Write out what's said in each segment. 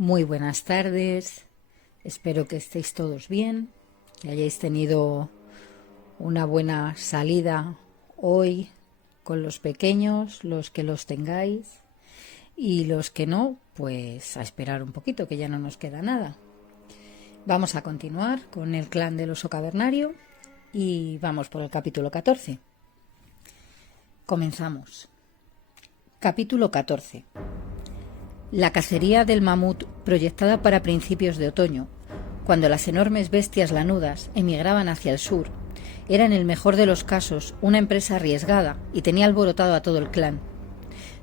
Muy buenas tardes, espero que estéis todos bien, que hayáis tenido una buena salida hoy con los pequeños, los que los tengáis, y los que no, pues a esperar un poquito, que ya no nos queda nada. Vamos a continuar con el clan del oso cavernario y vamos por el capítulo 14. Comenzamos. Capítulo 14. La cacería del mamut, proyectada para principios de otoño, cuando las enormes bestias lanudas emigraban hacia el sur, era en el mejor de los casos una empresa arriesgada y tenía alborotado a todo el clan.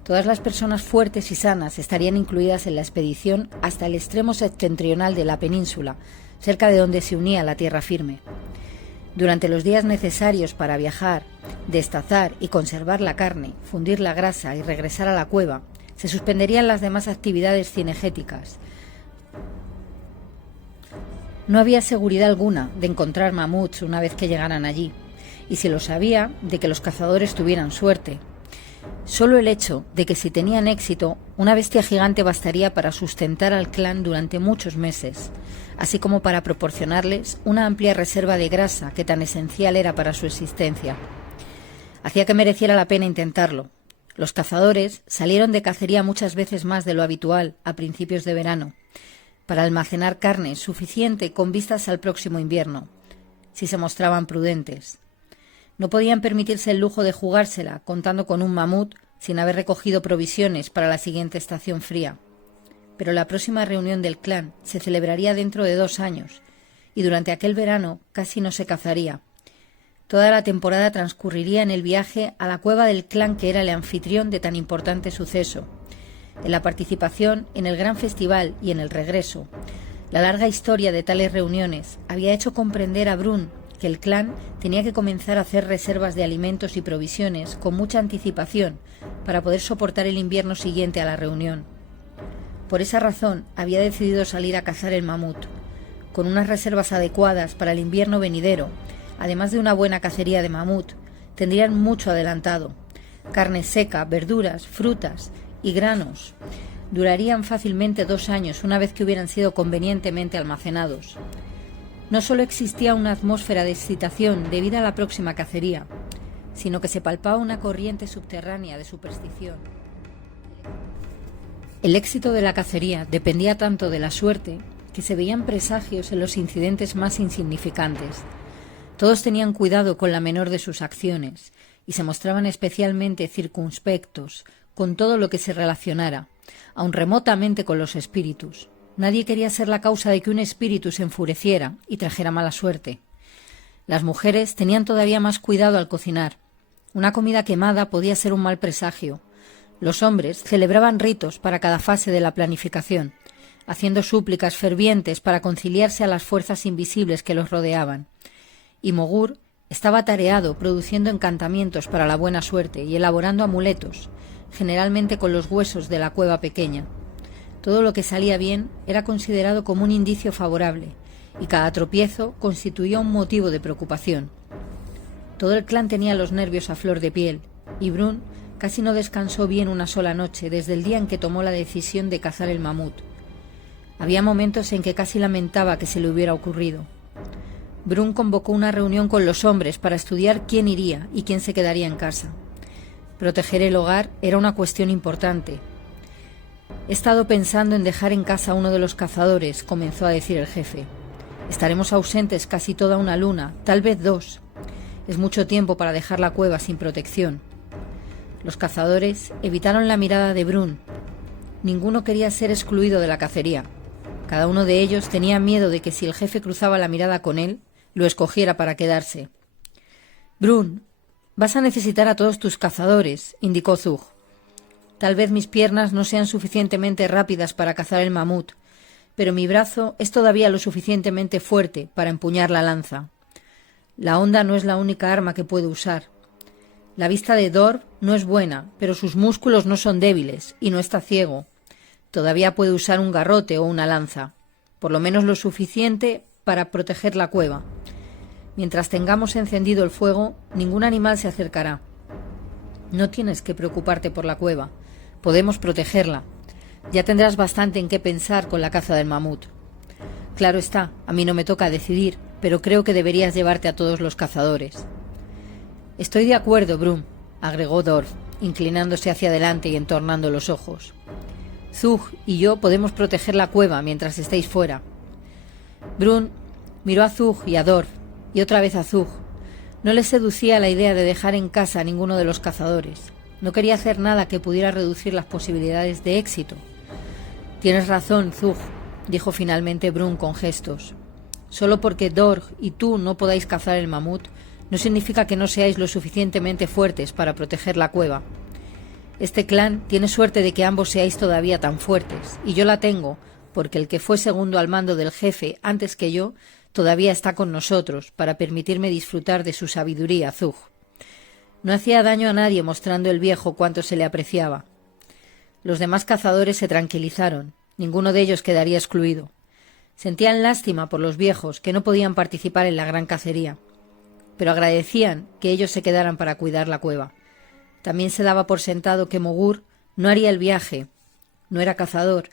Todas las personas fuertes y sanas estarían incluidas en la expedición hasta el extremo septentrional de la península, cerca de donde se unía la tierra firme. Durante los días necesarios para viajar, destazar y conservar la carne, fundir la grasa y regresar a la cueva, se suspenderían las demás actividades cinegéticas. No había seguridad alguna de encontrar mamuts una vez que llegaran allí, y si lo sabía, de que los cazadores tuvieran suerte. Solo el hecho de que si tenían éxito, una bestia gigante bastaría para sustentar al clan durante muchos meses, así como para proporcionarles una amplia reserva de grasa que tan esencial era para su existencia. Hacía que mereciera la pena intentarlo. Los cazadores salieron de cacería muchas veces más de lo habitual a principios de verano, para almacenar carne suficiente con vistas al próximo invierno, si se mostraban prudentes. No podían permitirse el lujo de jugársela contando con un mamut sin haber recogido provisiones para la siguiente estación fría. Pero la próxima reunión del clan se celebraría dentro de 2 años, y durante aquel verano casi no se cazaría. Toda la temporada transcurriría en el viaje a la cueva del clan que era el anfitrión de tan importante suceso, en la participación en el gran festival y en el regreso. La larga historia de tales reuniones había hecho comprender a Brun que el clan tenía que comenzar a hacer reservas de alimentos y provisiones con mucha anticipación para poder soportar el invierno siguiente a la reunión. Por esa razón había decidido salir a cazar el mamut, con unas reservas adecuadas para el invierno venidero. Además de una buena cacería de mamut, tendrían mucho adelantado. Carne seca, verduras, frutas y granos durarían fácilmente 2 años una vez que hubieran sido convenientemente almacenados. No solo existía una atmósfera de excitación debida a la próxima cacería, sino que se palpaba una corriente subterránea de superstición. El éxito de la cacería dependía tanto de la suerte que se veían presagios en los incidentes más insignificantes. Todos tenían cuidado con la menor de sus acciones y se mostraban especialmente circunspectos con todo lo que se relacionara, aun remotamente, con los espíritus. Nadie quería ser la causa de que un espíritu se enfureciera y trajera mala suerte. Las mujeres tenían todavía más cuidado al cocinar. Una comida quemada podía ser un mal presagio. Los hombres celebraban ritos para cada fase de la planificación, haciendo súplicas fervientes para conciliarse a las fuerzas invisibles que los rodeaban. Y Mogur estaba atareado produciendo encantamientos para la buena suerte y elaborando amuletos, generalmente con los huesos de la cueva pequeña. Todo lo que salía bien era considerado como un indicio favorable, y cada tropiezo constituía un motivo de preocupación. Todo el clan tenía los nervios a flor de piel, y Brun casi no descansó bien una sola noche desde el día en que tomó la decisión de cazar el mamut. Había momentos en que casi lamentaba que se le hubiera ocurrido. Brun convocó una reunión con los hombres para estudiar quién iría y quién se quedaría en casa. Proteger el hogar era una cuestión importante. «He estado pensando en dejar en casa a uno de los cazadores», comenzó a decir el jefe. «Estaremos ausentes casi toda una luna, tal vez 2. Es mucho tiempo para dejar la cueva sin protección». Los cazadores evitaron la mirada de Brun. Ninguno quería ser excluido de la cacería. Cada uno de ellos tenía miedo de que si el jefe cruzaba la mirada con él, lo escogiera para quedarse. «Brun, vas a necesitar a todos tus cazadores», indicó Zug. «Tal vez mis piernas no sean suficientemente rápidas para cazar el mamut, pero mi brazo es todavía lo suficientemente fuerte para empuñar la lanza. La honda no es la única arma que puedo usar. La vista de Dorb no es buena, pero sus músculos no son débiles y no está ciego. Todavía puede usar un garrote o una lanza, por lo menos lo suficiente para proteger la cueva. Mientras tengamos encendido el fuego, ningún animal se acercará. No tienes que preocuparte por la cueva. Podemos protegerla. Ya tendrás bastante en qué pensar con la caza del mamut. Claro está, a mí no me toca decidir, pero creo que deberías llevarte a todos los cazadores. Estoy de acuerdo, Brum, agregó Dorf, inclinándose hacia adelante y entornando los ojos. Zug y yo podemos proteger la cueva mientras estéis fuera. Brum miró a Zug y a Dorf, y otra vez a Zug. No le seducía la idea de dejar en casa a ninguno de los cazadores. No quería hacer nada que pudiera reducir las posibilidades de éxito. Tienes razón, Zug, dijo finalmente Brum con gestos. Solo porque Dorf y tú no podáis cazar el mamut, no significa que no seáis lo suficientemente fuertes para proteger la cueva. Este clan tiene suerte de que ambos seáis todavía tan fuertes, y yo la tengo, porque el que fue segundo al mando del jefe antes que yo todavía está con nosotros para permitirme disfrutar de su sabiduría, Zug. No hacía daño a nadie mostrando el viejo cuánto se le apreciaba. Los demás cazadores se tranquilizaron, ninguno de ellos quedaría excluido. Sentían lástima por los viejos que no podían participar en la gran cacería, pero agradecían que ellos se quedaran para cuidar la cueva. También se daba por sentado que Mogur no haría el viaje. No era cazador,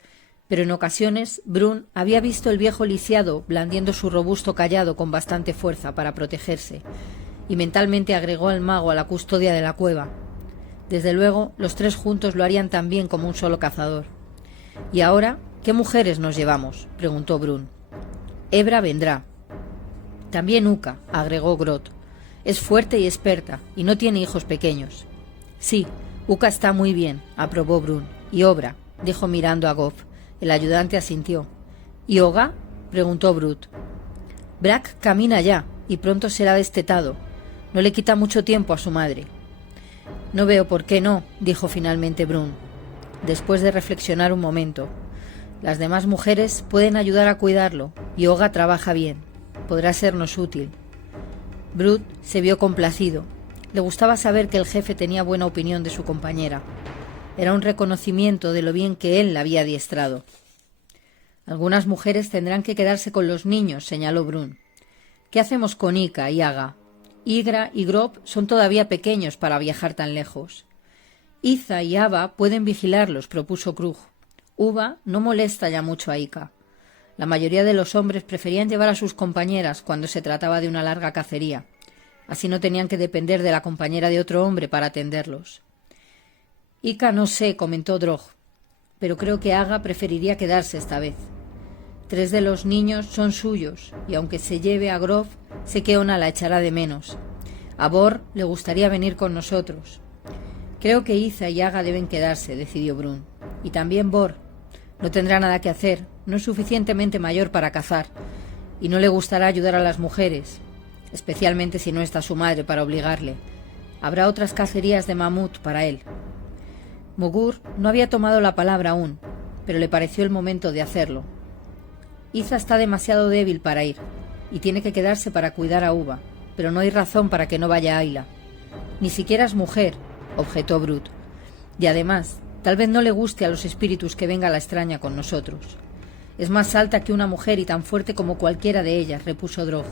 pero en ocasiones Brum había visto el viejo lisiado blandiendo su robusto cayado con bastante fuerza para protegerse, y mentalmente agregó al mago a la custodia de la cueva. Desde luego, los tres juntos lo harían tan bien como un solo cazador. «¿Y ahora qué mujeres nos llevamos?», preguntó Brum. «Ebra vendrá». «También Uka», agregó Grot. «Es fuerte y experta, y no tiene hijos pequeños». «Sí, Uka está muy bien», aprobó Brum. «Y Obra», dijo mirando a Goff. El ayudante asintió. «¿Y Oga?», preguntó Brut. «Brack camina ya, y pronto será destetado. No le quita mucho tiempo a su madre». «No veo por qué no», dijo finalmente Brum, después de reflexionar un momento. «Las demás mujeres pueden ayudar a cuidarlo, y Oga trabaja bien. Podrá sernos útil». Brut se vio complacido. Le gustaba saber que el jefe tenía buena opinión de su compañera. Era un reconocimiento de lo bien que él la había adiestrado. «Algunas mujeres tendrán que quedarse con los niños», señaló Brum. «¿Qué hacemos con Ika y Aga? Igra y Grob son todavía pequeños para viajar tan lejos». «Iza y Ava pueden vigilarlos», propuso Krug. «Uva no molesta ya mucho a Ika». La mayoría de los hombres preferían llevar a sus compañeras cuando se trataba de una larga cacería. Así no tenían que depender de la compañera de otro hombre para atenderlos. «Ika no sé», comentó Drog, «pero creo que Aga preferiría quedarse esta vez. 3 de los niños son suyos, y aunque se lleve a Grov, sé que Ona la echará de menos. A Bor le gustaría venir con nosotros». «Creo que Iza y Aga deben quedarse», decidió Brum. «Y también Bor. No tendrá nada que hacer, no es suficientemente mayor para cazar, y no le gustará ayudar a las mujeres, especialmente si no está su madre para obligarle. Habrá otras cacerías de mamut para él». Mogur no había tomado la palabra aún, pero le pareció el momento de hacerlo. «Iza está demasiado débil para ir, y tiene que quedarse para cuidar a Uva, pero no hay razón para que no vaya Ayla». «Ni siquiera es mujer», objetó Brut. «Y además, tal vez no le guste a los espíritus que venga la extraña con nosotros». «Es más alta que una mujer y tan fuerte como cualquiera de ellas», repuso Drog.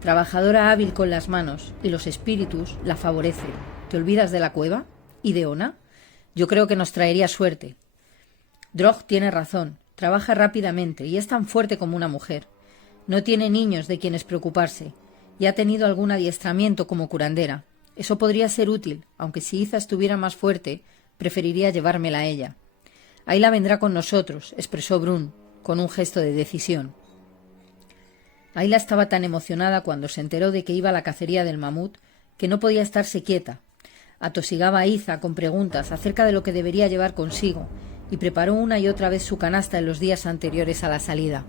«Trabajadora hábil con las manos, y los espíritus la favorecen. ¿Te olvidas de la cueva? ¿Y de Ona? Yo creo que nos traería suerte». «Drog tiene razón. Trabaja rápidamente y es tan fuerte como una mujer. No tiene niños de quienes preocuparse, y ha tenido algún adiestramiento como curandera. Eso podría ser útil, aunque si Iza estuviera más fuerte, preferiría llevármela a ella». «Ayla vendrá con nosotros», expresó Brum, con un gesto de decisión. Ayla estaba tan emocionada cuando se enteró de que iba a la cacería del mamut que no podía estarse quieta. Atosigaba a Iza con preguntas acerca de lo que debería llevar consigo y preparó una y otra vez su canasta en los días anteriores a la salida.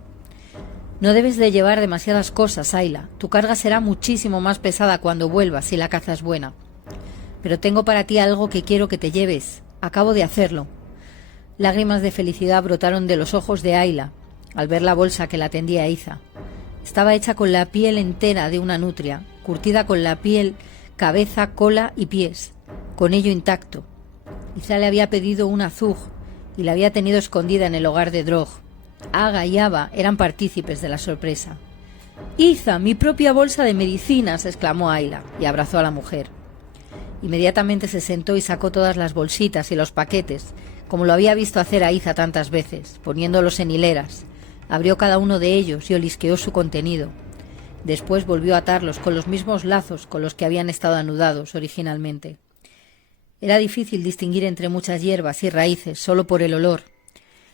«No debes de llevar demasiadas cosas, Ayla. Tu carga será muchísimo más pesada cuando vuelvas si la caza es buena. Pero tengo para ti algo que quiero que te lleves. Acabo de hacerlo». Lágrimas de felicidad brotaron de los ojos de Ayla al ver la bolsa que la tendía Iza. Estaba hecha con la piel entera de una nutria, curtida con la piel, cabeza, cola y pies, con ello intacto. Iza le había pedido una zug y la había tenido escondida en el hogar de Drog. Aga y Ava eran partícipes de la sorpresa. «¡Iza, mi propia bolsa de medicinas!», exclamó Ayla y abrazó a la mujer. Inmediatamente se sentó y sacó todas las bolsitas y los paquetes, como lo había visto hacer a Iza tantas veces, poniéndolos en hileras. Abrió cada uno de ellos y olisqueó su contenido. Después volvió a atarlos con los mismos lazos con los que habían estado anudados originalmente. Era difícil distinguir entre muchas hierbas y raíces solo por el olor,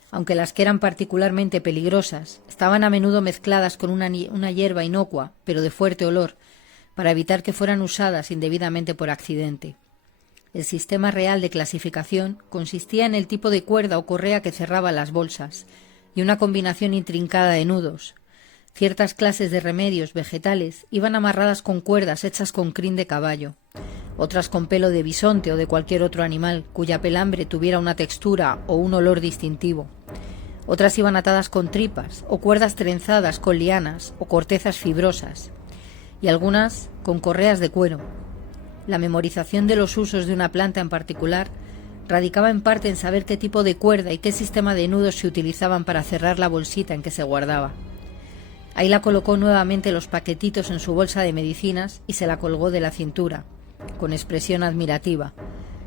aunque las que eran particularmente peligrosas estaban a menudo mezcladas con una hierba inocua, pero de fuerte olor, para evitar que fueran usadas indebidamente por accidente. El sistema real de clasificación consistía en el tipo de cuerda o correa que cerraba las bolsas y una combinación intrincada de nudos. Ciertas clases de remedios vegetales iban amarradas con cuerdas hechas con crin de caballo, otras con pelo de bisonte o de cualquier otro animal cuya pelambre tuviera una textura o un olor distintivo. Otras iban atadas con tripas o cuerdas trenzadas con lianas o cortezas fibrosas, y algunas con correas de cuero. La memorización de los usos de una planta en particular radicaba en parte en saber qué tipo de cuerda y qué sistema de nudos se utilizaban para cerrar la bolsita en que se guardaba. Ayla colocó nuevamente los paquetitos en su bolsa de medicinas y se la colgó de la cintura, con expresión admirativa.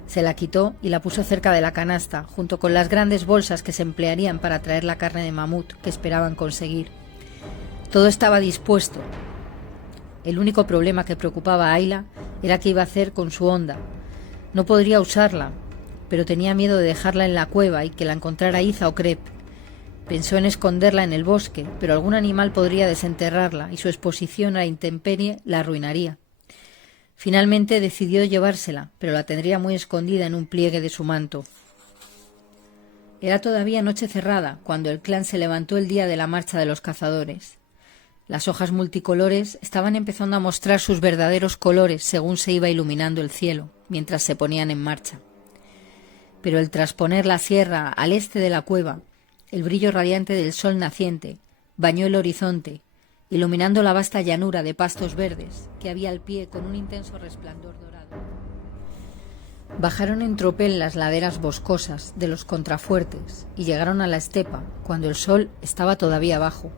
Se la quitó y la puso cerca de la canasta, junto con las grandes bolsas que se emplearían para traer la carne de mamut que esperaban conseguir. Todo estaba dispuesto. El único problema que preocupaba a Ayla era qué iba a hacer con su honda. No podría usarla, pero tenía miedo de dejarla en la cueva y que la encontrara Iza o Crep. Pensó en esconderla en el bosque, pero algún animal podría desenterrarla y su exposición a la intemperie la arruinaría. Finalmente decidió llevársela, pero la tendría muy escondida en un pliegue de su manto. Era todavía noche cerrada cuando el clan se levantó el día de la marcha de los cazadores. Las hojas multicolores estaban empezando a mostrar sus verdaderos colores según se iba iluminando el cielo, mientras se ponían en marcha. Pero el trasponer la sierra al este de la cueva, el brillo radiante del sol naciente bañó el horizonte, iluminando la vasta llanura de pastos verdes que había al pie con un intenso resplandor dorado. Bajaron en tropel las laderas boscosas de los contrafuertes y llegaron a la estepa cuando el sol estaba todavía bajo.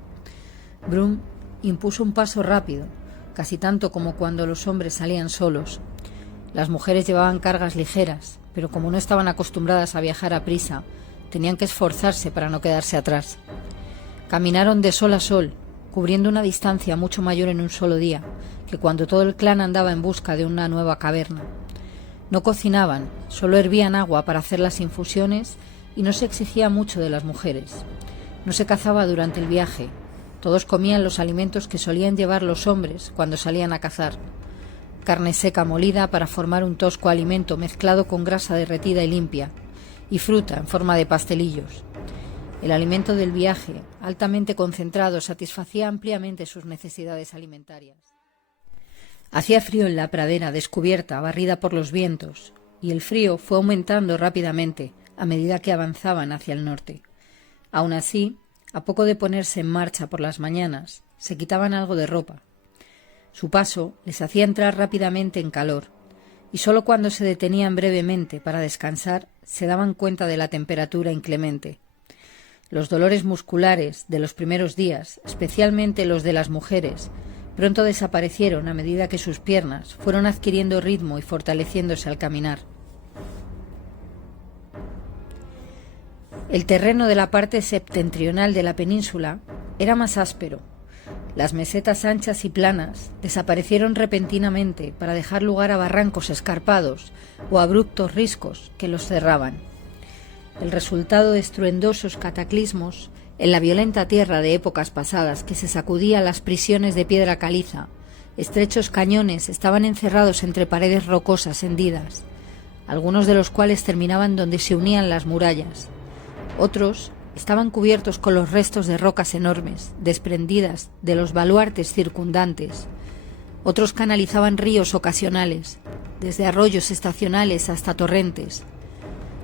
Brum impuso un paso rápido, casi tanto como cuando los hombres salían solos. Las mujeres llevaban cargas ligeras, pero como no estaban acostumbradas a viajar a prisa, tenían que esforzarse para no quedarse atrás. Caminaron de sol a sol, cubriendo una distancia mucho mayor en un solo día que cuando todo el clan andaba en busca de una nueva caverna. No cocinaban, solo hervían agua para hacer las infusiones y no se exigía mucho de las mujeres. No se cazaba durante el viaje. Todos comían los alimentos que solían llevar los hombres cuando salían a cazar. Carne seca molida para formar un tosco alimento mezclado con grasa derretida y limpia, y fruta en forma de pastelillos. El alimento del viaje, altamente concentrado, satisfacía ampliamente sus necesidades alimentarias. Hacía frío en la pradera descubierta, barrida por los vientos, y el frío fue aumentando rápidamente a medida que avanzaban hacia el norte. Aun así, a poco de ponerse en marcha por las mañanas, se quitaban algo de ropa. Su paso les hacía entrar rápidamente en calor, y sólo cuando se detenían brevemente para descansar se daban cuenta de la temperatura inclemente. Los dolores musculares de los primeros días, especialmente los de las mujeres, pronto desaparecieron a medida que sus piernas fueron adquiriendo ritmo y fortaleciéndose al caminar. El terreno de la parte septentrional de la península era más áspero. Las mesetas anchas y planas desaparecieron repentinamente para dejar lugar a barrancos escarpados o abruptos riscos que los cerraban. El resultado de estruendosos cataclismos en la violenta tierra de épocas pasadas que se sacudía las prisiones de piedra caliza. Estrechos cañones estaban encerrados entre paredes rocosas hendidas, algunos de los cuales terminaban donde se unían las murallas. Otros estaban cubiertos con los restos de rocas enormes, desprendidas de los baluartes circundantes. Otros canalizaban ríos ocasionales, desde arroyos estacionales hasta torrentes.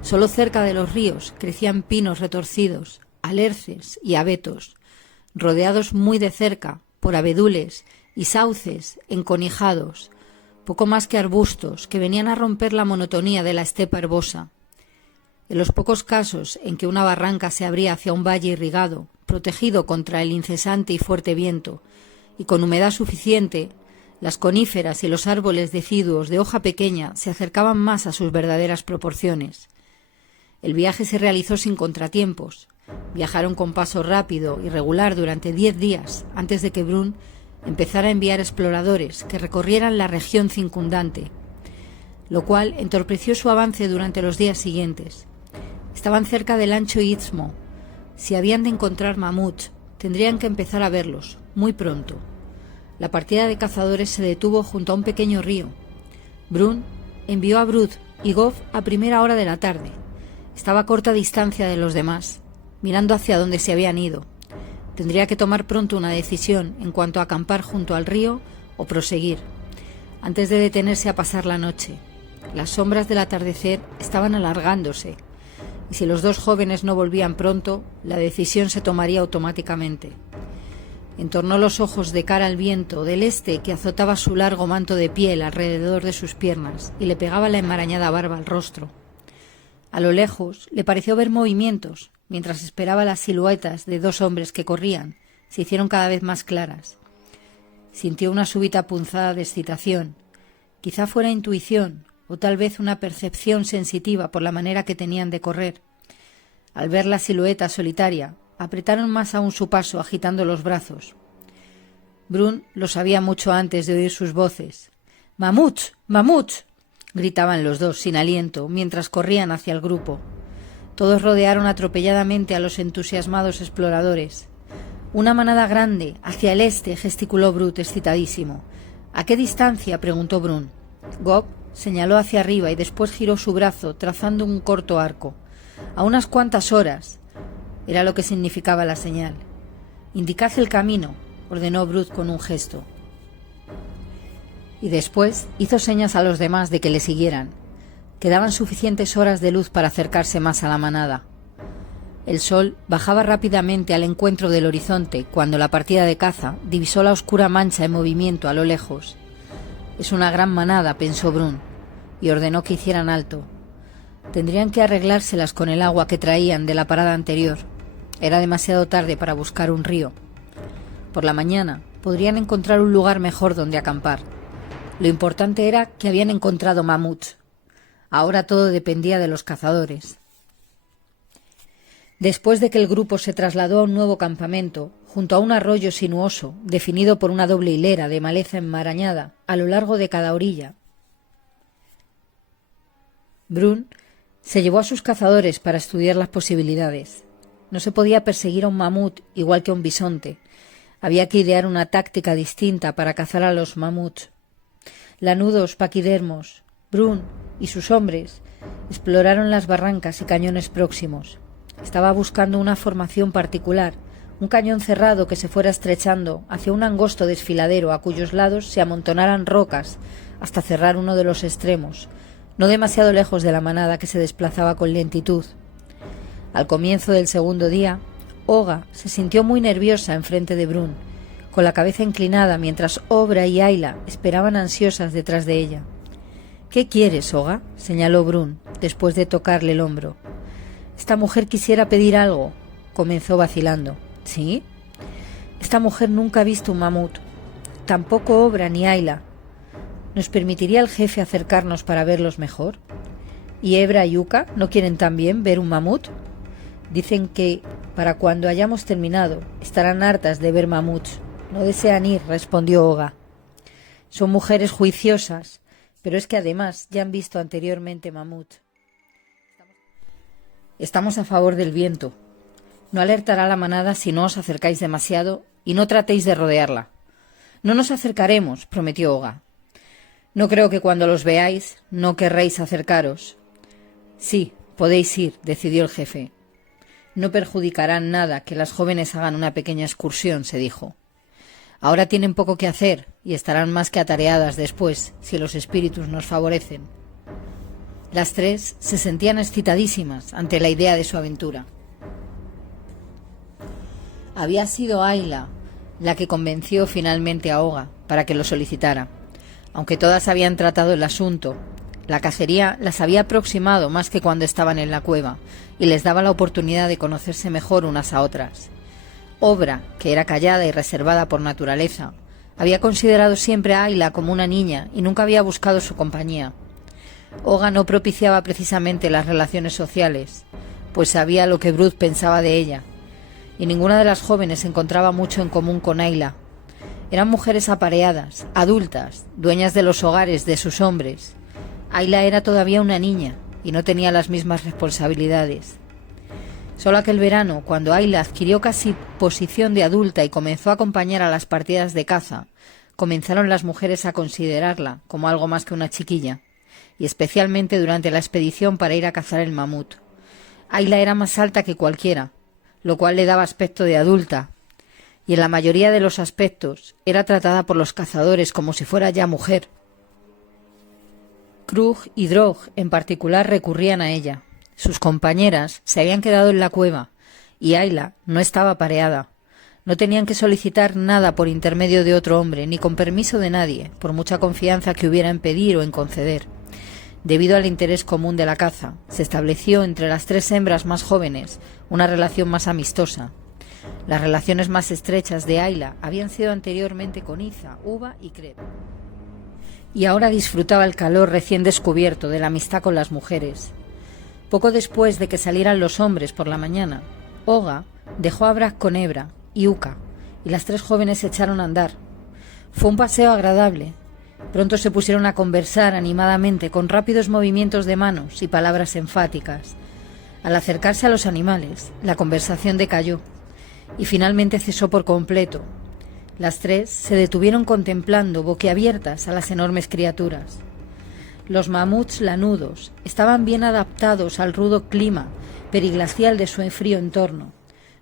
Solo cerca de los ríos crecían pinos retorcidos, alerces y abetos, rodeados muy de cerca por abedules y sauces enconijados, poco más que arbustos que venían a romper la monotonía de la estepa herbosa. En los pocos casos en que una barranca se abría hacia un valle irrigado, protegido contra el incesante y fuerte viento, y con humedad suficiente, las coníferas y los árboles deciduos de hoja pequeña se acercaban más a sus verdaderas proporciones. El viaje se realizó sin contratiempos. Viajaron con paso rápido y regular durante 10 días antes de que Brun empezara a enviar exploradores que recorrieran la región circundante, lo cual entorpeció su avance durante los días siguientes. Estaban cerca del ancho istmo. Si habían de encontrar mamuts, tendrían que empezar a verlos, muy pronto. La partida de cazadores se detuvo junto a un pequeño río. Brun envió a Brut y Goff a primera hora de la tarde. Estaba a corta distancia de los demás, mirando hacia donde se habían ido. Tendría que tomar pronto una decisión en cuanto a acampar junto al río o proseguir, antes de detenerse a pasar la noche. Las sombras del atardecer estaban alargándose, y si los dos jóvenes no volvían pronto, la decisión se tomaría automáticamente. Entornó los ojos de cara al viento del este que azotaba su largo manto de piel alrededor de sus piernas y le pegaba la enmarañada barba al rostro. A lo lejos le pareció ver movimientos. Mientras esperaba, las siluetas de dos hombres que corrían se hicieron cada vez más claras. Sintió una súbita punzada de excitación. Quizá fuera intuición o tal vez una percepción sensitiva por la manera que tenían de correr. Al ver la silueta solitaria, apretaron más aún su paso, agitando los brazos. Brun lo sabía mucho antes de oír sus voces. «¡Mamuts! ¡Mamuts!», gritaban los dos sin aliento mientras corrían hacia el grupo. Todos rodearon atropelladamente a los entusiasmados exploradores. «Una manada grande, hacia el este», gesticuló Brut excitadísimo. «¿A qué distancia?», preguntó Brun. Gob señaló hacia arriba y después giró su brazo, trazando un corto arco. «A unas cuantas horas», era lo que significaba la señal. «Indicad el camino», ordenó Brut con un gesto. Y después hizo señas a los demás de que le siguieran. Quedaban suficientes horas de luz para acercarse más a la manada. El sol bajaba rápidamente al encuentro del horizonte cuando la partida de caza divisó la oscura mancha en movimiento a lo lejos. «Es una gran manada», pensó Brun, y ordenó que hicieran alto. Tendrían que arreglárselas con el agua que traían de la parada anterior. Era demasiado tarde para buscar un río. Por la mañana podrían encontrar un lugar mejor donde acampar. Lo importante era que habían encontrado mamuts. Ahora todo dependía de los cazadores. Después de que el grupo se trasladó a un nuevo campamento, junto a un arroyo sinuoso, definido por una doble hilera de maleza enmarañada a lo largo de cada orilla, Brun se llevó a sus cazadores para estudiar las posibilidades. No se podía perseguir a un mamut igual que a un bisonte. Había que idear una táctica distinta para cazar a los mamuts. Lanudos paquidermos, Brun y sus hombres exploraron las barrancas y cañones próximos. Estaba buscando una formación particular, un cañón cerrado que se fuera estrechando hacia un angosto desfiladero a cuyos lados se amontonaran rocas hasta cerrar uno de los extremos, no demasiado lejos de la manada que se desplazaba con lentitud. Al comienzo del segundo día, Oga se sintió muy nerviosa enfrente de Brun, con la cabeza inclinada mientras Obra y Ayla esperaban ansiosas detrás de ella. «¿Qué quieres, Oga?», señaló Brun, después de tocarle el hombro. «Esta mujer quisiera pedir algo», comenzó vacilando. «¿Sí?». «Esta mujer nunca ha visto un mamut. Tampoco Obra ni Ayla. ¿Nos permitiría el jefe acercarnos para verlos mejor? ¿Y Ebra y Yuka no quieren también ver un mamut? Dicen que, para cuando hayamos terminado, estarán hartas de ver mamuts. No desean ir», respondió Oga. «Son mujeres juiciosas, pero es que además ya han visto anteriormente mamuts. Estamos a favor del viento. No alertará a la manada si no os acercáis demasiado y no tratéis de rodearla». «No nos acercaremos», prometió Oga. «No creo que cuando los veáis no querréis acercaros». «Sí, podéis ir», decidió el jefe. «No perjudicará nada que las jóvenes hagan una pequeña excursión», se dijo. «Ahora tienen poco que hacer y estarán más que atareadas después, si los espíritus nos favorecen». Las tres se sentían excitadísimas ante la idea de su aventura. Había sido Ayla la que convenció finalmente a Oga para que lo solicitara. Aunque todas habían tratado el asunto, la cacería las había aproximado más que cuando estaban en la cueva y les daba la oportunidad de conocerse mejor unas a otras. Obra, que era callada y reservada por naturaleza, había considerado siempre a Ayla como una niña y nunca había buscado su compañía. Olga no propiciaba precisamente las relaciones sociales, pues sabía lo que Bruce pensaba de ella, y ninguna de las jóvenes encontraba mucho en común con Ayla. Eran mujeres apareadas, adultas, dueñas de los hogares de sus hombres. Ayla era todavía una niña y no tenía las mismas responsabilidades. Solo aquel verano, cuando Ayla adquirió casi posición de adulta y comenzó a acompañar a las partidas de caza, comenzaron las mujeres a considerarla como algo más que una chiquilla, y especialmente durante la expedición para ir a cazar el mamut. Ayla era más alta que cualquiera, lo cual le daba aspecto de adulta, y en la mayoría de los aspectos era tratada por los cazadores como si fuera ya mujer. Krug y Drog en particular recurrían a ella. Sus compañeras se habían quedado en la cueva y Ayla no estaba pareada. No tenían que solicitar nada por intermedio de otro hombre, ni con permiso de nadie, por mucha confianza que hubiera en pedir o en conceder. Debido al interés común de la caza, se estableció entre las 3 hembras más jóvenes una relación más amistosa. Las relaciones más estrechas de Ayla habían sido anteriormente con Iza, Uva y Kreb. Y ahora disfrutaba el calor recién descubierto de la amistad con las mujeres. Poco después de que salieran los hombres por la mañana, Olga dejó a Brag con Ebra y Uka, y las 3 jóvenes se echaron a andar. Fue un paseo agradable. Pronto se pusieron a conversar animadamente con rápidos movimientos de manos y palabras enfáticas. Al acercarse a los animales, la conversación decayó y finalmente cesó por completo. Las 3 se detuvieron contemplando boquiabiertas a las enormes criaturas. Los mamuts lanudos estaban bien adaptados al rudo clima periglacial de su frío entorno.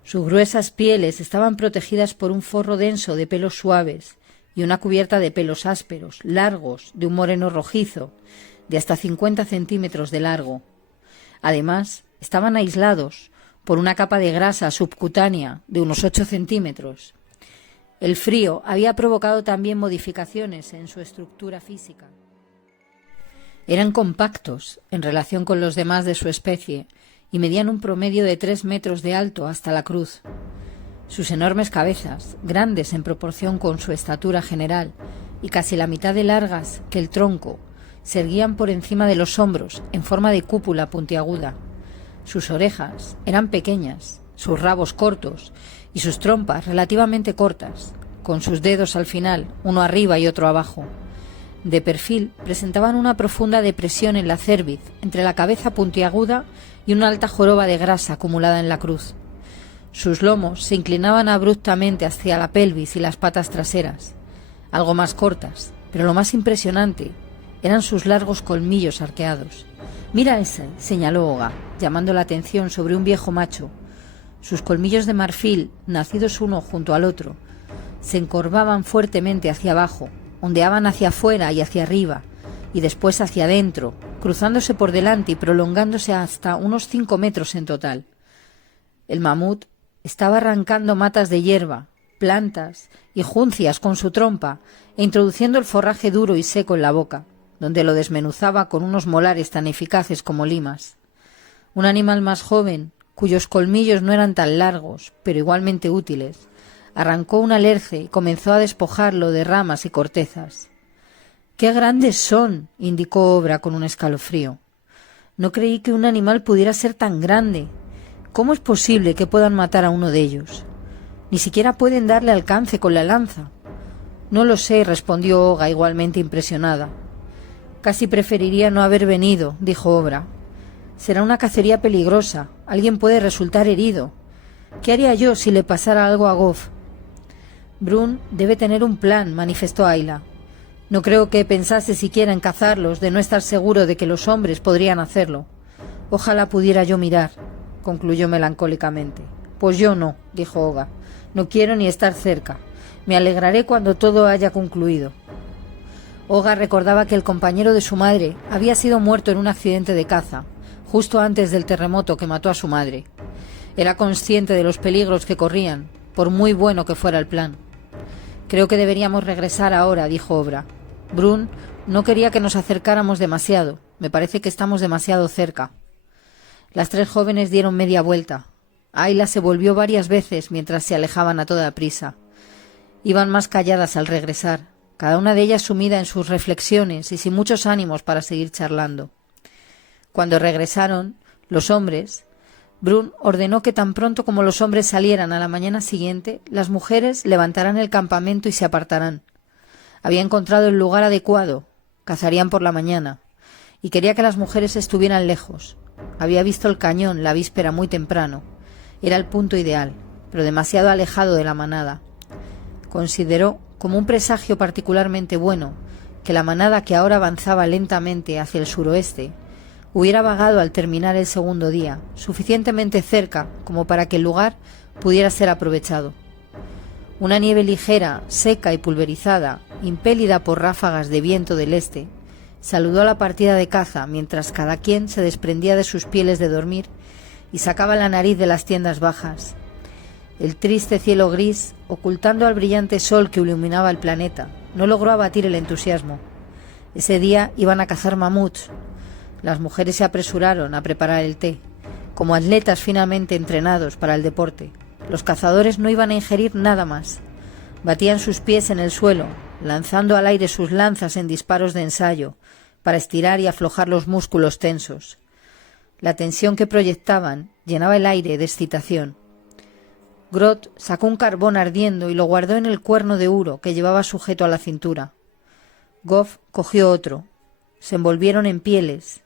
Sus gruesas pieles estaban protegidas por un forro denso de pelos suaves y una cubierta de pelos ásperos, largos, de un moreno rojizo, de hasta 50 centímetros de largo. Además, estaban aislados por una capa de grasa subcutánea de unos 8 centímetros. El frío había provocado también modificaciones en su estructura física. Eran compactos en relación con los demás de su especie y medían un promedio de 3 metros de alto hasta la cruz. Sus enormes cabezas, grandes en proporción con su estatura general y casi la mitad de largas que el tronco, se erguían por encima de los hombros en forma de cúpula puntiaguda. Sus orejas eran pequeñas, sus rabos cortos y sus trompas relativamente cortas, con sus dedos al final, uno arriba y otro abajo. De perfil presentaban una profunda depresión en la cérvix entre la cabeza puntiaguda y una alta joroba de grasa acumulada en la cruz. Sus lomos se inclinaban abruptamente hacia la pelvis y las patas traseras, algo más cortas, pero lo más impresionante eran sus largos colmillos arqueados. «Mira ese», señaló Olga, llamando la atención sobre un viejo macho. Sus colmillos de marfil, nacidos uno junto al otro, se encorvaban fuertemente hacia abajo, ondeaban hacia afuera y hacia arriba, y después hacia adentro, cruzándose por delante y prolongándose hasta unos 5 metros en total. El mamut estaba arrancando matas de hierba, plantas y juncias con su trompa e introduciendo el forraje duro y seco en la boca, donde lo desmenuzaba con unos molares tan eficaces como limas. Un animal más joven, cuyos colmillos no eran tan largos, pero igualmente útiles, arrancó un alerce y comenzó a despojarlo de ramas y cortezas. «¡Qué grandes son!», indicó Obra con un escalofrío. «No creí que un animal pudiera ser tan grande. ¿Cómo es posible que puedan matar a uno de ellos? Ni siquiera pueden darle alcance con la lanza». «No lo sé», respondió Olga, igualmente impresionada. «Casi preferiría no haber venido», dijo Obra. «Será una cacería peligrosa. Alguien puede resultar herido. ¿Qué haría yo si le pasara algo a Goff?» «Brun debe tener un plan», manifestó Ayla. «No creo que pensase siquiera en cazarlos, de no estar seguro de que los hombres podrían hacerlo. Ojalá pudiera yo mirar», concluyó melancólicamente. «Pues yo no», dijo Olga. «No quiero ni estar cerca. Me alegraré cuando todo haya concluido». Olga recordaba que el compañero de su madre había sido muerto en un accidente de caza, justo antes del terremoto que mató a su madre. Era consciente de los peligros que corrían, por muy bueno que fuera el plan. «Creo que deberíamos regresar ahora», dijo Obra. «Brun no quería que nos acercáramos demasiado. Me parece que estamos demasiado cerca». Las 3 jóvenes dieron media vuelta. Ayla se volvió varias veces mientras se alejaban a toda prisa. Iban más calladas al regresar, cada una de ellas sumida en sus reflexiones y sin muchos ánimos para seguir charlando. Cuando regresaron los hombres, Brun ordenó que tan pronto como los hombres salieran a la mañana siguiente, las mujeres levantarán el campamento y se apartarán. Había encontrado el lugar adecuado, cazarían por la mañana, y quería que las mujeres estuvieran lejos. Había visto el cañón la víspera muy temprano. Era el punto ideal, pero demasiado alejado de la manada. Consideró como un presagio particularmente bueno que la manada, que ahora avanzaba lentamente hacia el suroeste, hubiera vagado al terminar el segundo día, suficientemente cerca como para que el lugar pudiera ser aprovechado. Una nieve ligera, seca y pulverizada, impélida por ráfagas de viento del este, saludó a la partida de caza mientras cada quien se desprendía de sus pieles de dormir y sacaba la nariz de las tiendas bajas. El triste cielo gris, ocultando al brillante sol que iluminaba el planeta, no logró abatir el entusiasmo. Ese día iban a cazar mamuts. Las mujeres se apresuraron a preparar el té, como atletas finamente entrenados para el deporte. Los cazadores no iban a ingerir nada más. Batían sus pies en el suelo, lanzando al aire sus lanzas en disparos de ensayo, para estirar y aflojar los músculos tensos. La tensión que proyectaban llenaba el aire de excitación. Groth sacó un carbón ardiendo y lo guardó en el cuerno de uro que llevaba sujeto a la cintura. Goff cogió otro. Se envolvieron en pieles,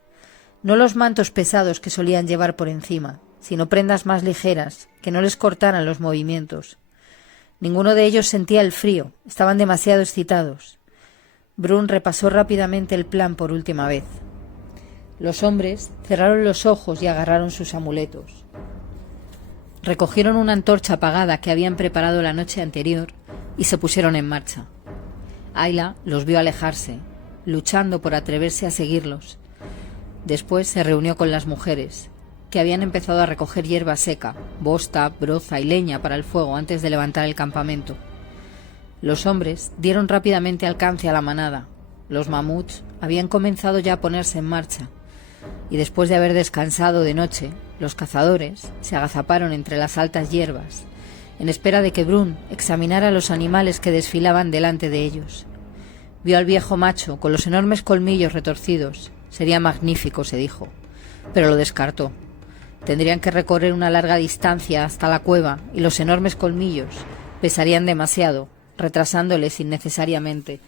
no los mantos pesados que solían llevar por encima, sino prendas más ligeras, que no les cortaran los movimientos. Ninguno de ellos sentía el frío, estaban demasiado excitados. Brun repasó rápidamente el plan por última vez. Los hombres cerraron los ojos y agarraron sus amuletos. Recogieron una antorcha apagada que habían preparado la noche anterior y se pusieron en marcha. Ayla los vio alejarse, luchando por atreverse a seguirlos. Después se reunió con las mujeres, que habían empezado a recoger hierba seca, bosta, broza y leña para el fuego antes de levantar el campamento. Los hombres dieron rápidamente alcance a la manada. Los mamuts habían comenzado ya a ponerse en marcha, y después de haber descansado de noche, los cazadores se agazaparon entre las altas hierbas, en espera de que Brun examinara los animales que desfilaban delante de ellos. Vio al viejo macho con los enormes colmillos retorcidos. Sería magnífico, se dijo, pero lo descartó. Tendrían que recorrer una larga distancia hasta la cueva y los enormes colmillos pesarían demasiado, retrasándoles innecesariamente.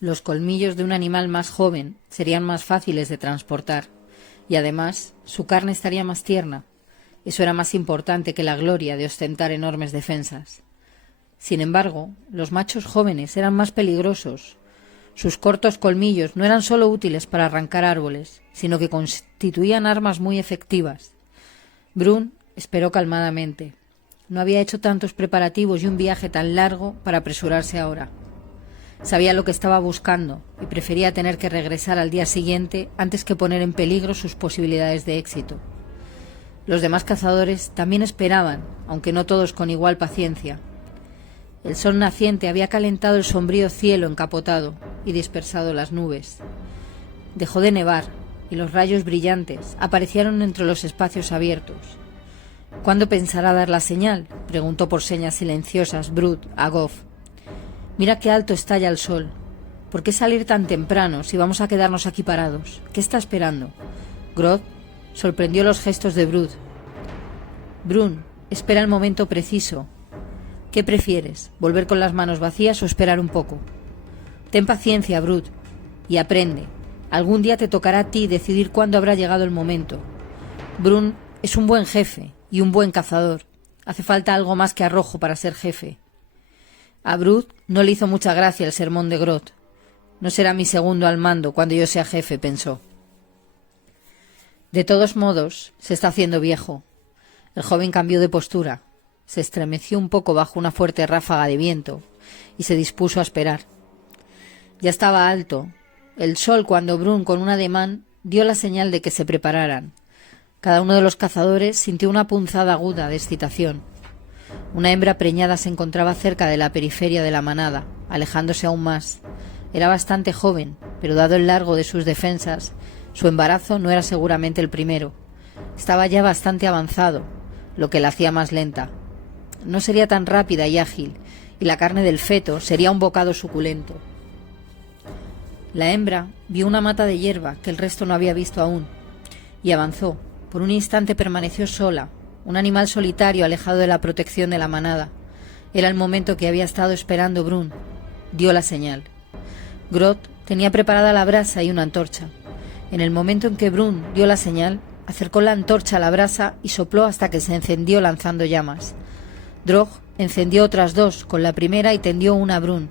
Los colmillos de un animal más joven serían más fáciles de transportar y además su carne estaría más tierna. Eso era más importante que la gloria de ostentar enormes defensas. Sin embargo, los machos jóvenes eran más peligrosos. Sus cortos colmillos no eran solo útiles para arrancar árboles, sino que constituían armas muy efectivas. Brun esperó calmadamente. No había hecho tantos preparativos y un viaje tan largo para apresurarse ahora. Sabía lo que estaba buscando y prefería tener que regresar al día siguiente antes que poner en peligro sus posibilidades de éxito. Los demás cazadores también esperaban, aunque no todos con igual paciencia. El sol naciente había calentado el sombrío cielo encapotado y dispersado las nubes. Dejó de nevar y los rayos brillantes aparecieron entre los espacios abiertos. —¿Cuándo pensará dar la señal? —preguntó por señas silenciosas Brut a Goff. —Mira qué alto está ya el sol. ¿Por qué salir tan temprano si vamos a quedarnos aquí parados? ¿Qué está esperando? Groth sorprendió los gestos de Brut. —Brun, espera el momento preciso. ¿Qué prefieres, volver con las manos vacías o esperar un poco? Ten paciencia, Brut, y aprende. Algún día te tocará a ti decidir cuándo habrá llegado el momento. Brun es un buen jefe y un buen cazador. Hace falta algo más que arrojo para ser jefe. A Brut no le hizo mucha gracia el sermón de Groth. No será mi segundo al mando cuando yo sea jefe, pensó. De todos modos, se está haciendo viejo. El joven cambió de postura. Se estremeció un poco bajo una fuerte ráfaga de viento y se dispuso a esperar. Ya estaba alto el sol cuando Brun, con un ademán, dio la señal de que se prepararan. Cada uno de los cazadores sintió una punzada aguda de excitación. Una hembra preñada se encontraba cerca de la periferia de la manada, alejándose aún más. Era bastante joven, pero dado el largo de sus defensas, su embarazo no era seguramente el primero. Estaba ya bastante avanzado, lo que la hacía más lenta. No sería tan rápida y ágil, y la carne del feto sería un bocado suculento. La hembra vio una mata de hierba que el resto no había visto aún, y avanzó. Por un instante permaneció sola, un animal solitario alejado de la protección de la manada. Era el momento que había estado esperando Brun. Dio la señal. Groth tenía preparada la brasa y una antorcha. En el momento en que Brun dio la señal, acercó la antorcha a la brasa y sopló hasta que se encendió lanzando llamas. Drog encendió otras dos con la primera y tendió una a Brun.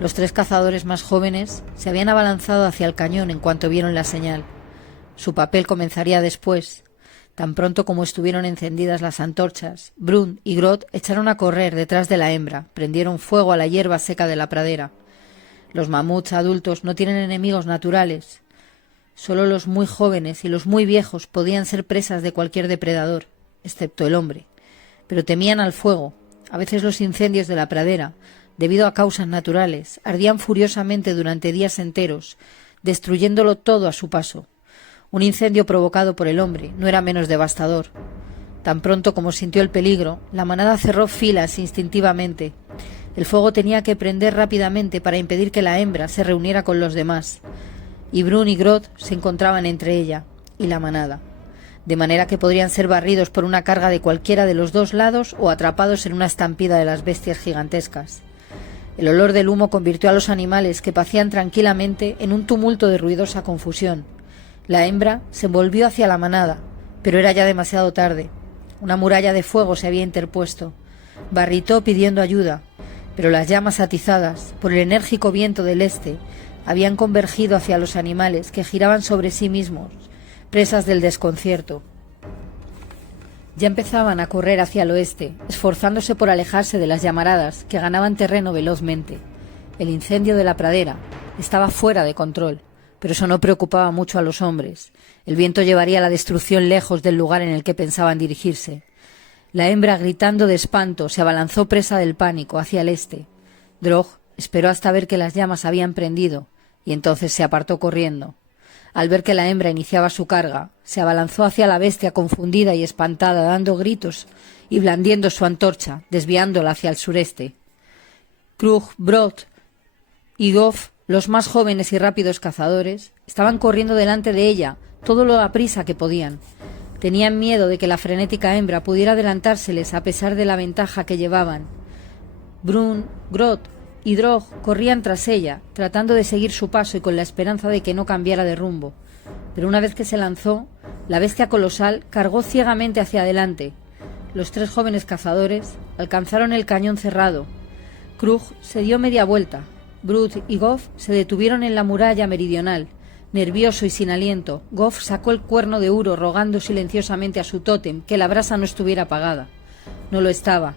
Los 3 cazadores más jóvenes se habían abalanzado hacia el cañón en cuanto vieron la señal. Su papel comenzaría después. Tan pronto como estuvieron encendidas las antorchas, Brun y Groth echaron a correr detrás de la hembra, prendieron fuego a la hierba seca de la pradera. Los mamuts adultos no tienen enemigos naturales. Solo los muy jóvenes y los muy viejos podían ser presas de cualquier depredador, excepto el hombre. Pero temían al fuego. A veces los incendios de la pradera, debido a causas naturales, ardían furiosamente durante días enteros, destruyéndolo todo a su paso. Un incendio provocado por el hombre no era menos devastador. Tan pronto como sintió el peligro, la manada cerró filas instintivamente. El fuego tenía que prender rápidamente para impedir que la hembra se reuniera con los demás. Y Brun y Groth se encontraban entre ella y la manada, de manera que podrían ser barridos por una carga de cualquiera de los 2 lados o atrapados en una estampida de las bestias gigantescas. El olor del humo convirtió a los animales que pacían tranquilamente en un tumulto de ruidosa confusión. La hembra se volvió hacia la manada, pero era ya demasiado tarde. Una muralla de fuego se había interpuesto. Barritó pidiendo ayuda, pero las llamas atizadas por el enérgico viento del este habían convergido hacia los animales que giraban sobre sí mismos, presas del desconcierto. Ya empezaban a correr hacia el oeste, esforzándose por alejarse de las llamaradas que ganaban terreno velozmente. El incendio de la pradera estaba fuera de control, pero eso no preocupaba mucho a los hombres. El viento llevaría la destrucción lejos del lugar en el que pensaban dirigirse. La hembra, gritando de espanto, se abalanzó presa del pánico hacia el este. Drog esperó hasta ver que las llamas habían prendido, y entonces se apartó corriendo. Al ver que la hembra iniciaba su carga, se abalanzó hacia la bestia confundida y espantada, dando gritos y blandiendo su antorcha, desviándola hacia el sureste. Krug, Broth y Goff, los más jóvenes y rápidos cazadores, estaban corriendo delante de ella, todo lo aprisa que podían. Tenían miedo de que la frenética hembra pudiera adelantárseles a pesar de la ventaja que llevaban. Brun, Groth y Drog corrían tras ella, tratando de seguir su paso y con la esperanza de que no cambiara de rumbo. Pero una vez que se lanzó, la bestia colosal cargó ciegamente hacia adelante. Los 3 jóvenes cazadores alcanzaron el cañón cerrado. Krug se dio media vuelta. Brut y Goff se detuvieron en la muralla meridional. Nervioso y sin aliento, Goff sacó el cuerno de Uro rogando silenciosamente a su tótem que la brasa no estuviera apagada. No lo estaba,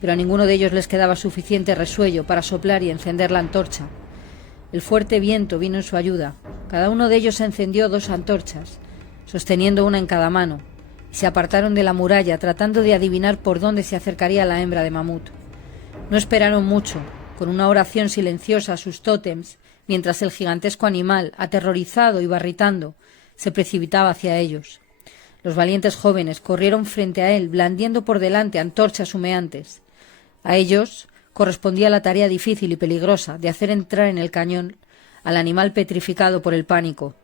pero a ninguno de ellos les quedaba suficiente resuello para soplar y encender la antorcha. El fuerte viento vino en su ayuda. Cada uno de ellos encendió 2 antorchas, sosteniendo una en cada mano, y se apartaron de la muralla tratando de adivinar por dónde se acercaría la hembra de mamut. No esperaron mucho, con una oración silenciosa a sus tótems, mientras el gigantesco animal, aterrorizado y barritando, se precipitaba hacia ellos. Los valientes jóvenes corrieron frente a él, blandiendo por delante antorchas humeantes. A ellos correspondía la tarea difícil y peligrosa de hacer entrar en el cañón al animal petrificado por el pánico.